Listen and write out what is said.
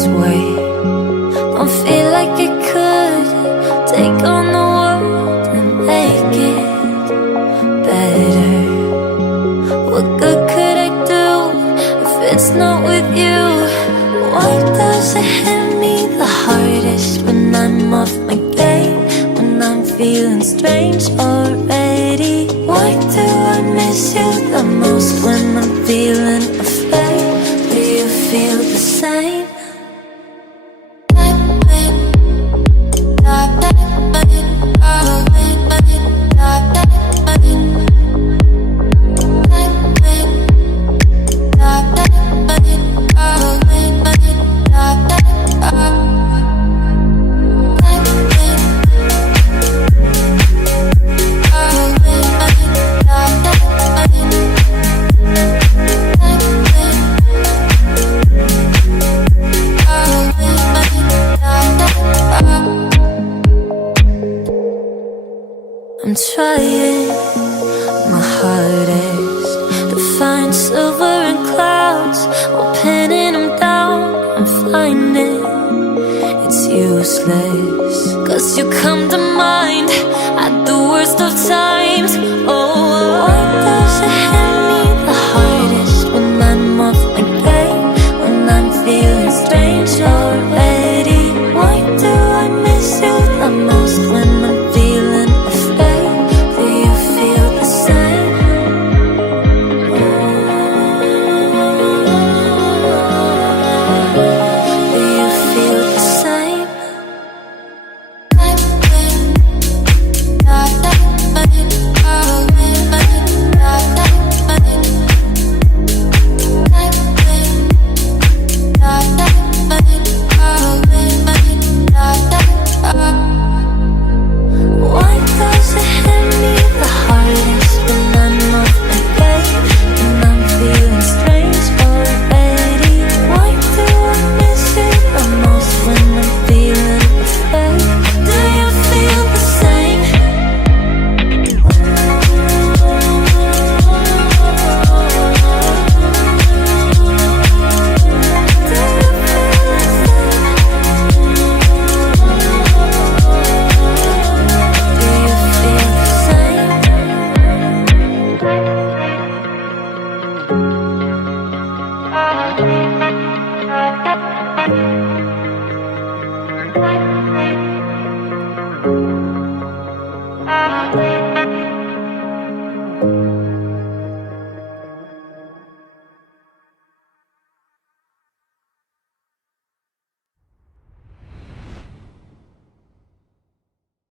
this way. Don't feel like I could take on the world and make it better. What good could I do if it's not with you? Why does it hit me the hardest when I'm off my game? When I'm feeling strange already? Why do I miss you the most when I'm feeling afraid? Do you feel the same? I'm trying my hardest to find silver in clouds while pinning them down. I'm finding it's useless, 'cause you come to mind at the worst of times. Oh, why does it hit me the hardest when I'm off my game? When I'm feeling strange already? Why do I miss you the most when I'm feeling afraid? Do you feel the same? Do you feel the same? Why does it hit me the hardest when I'm off my game? When I'm feeling strange already? Why do I miss you the most when I'm feeling afraid? Do you feel the same? Do you feel the same?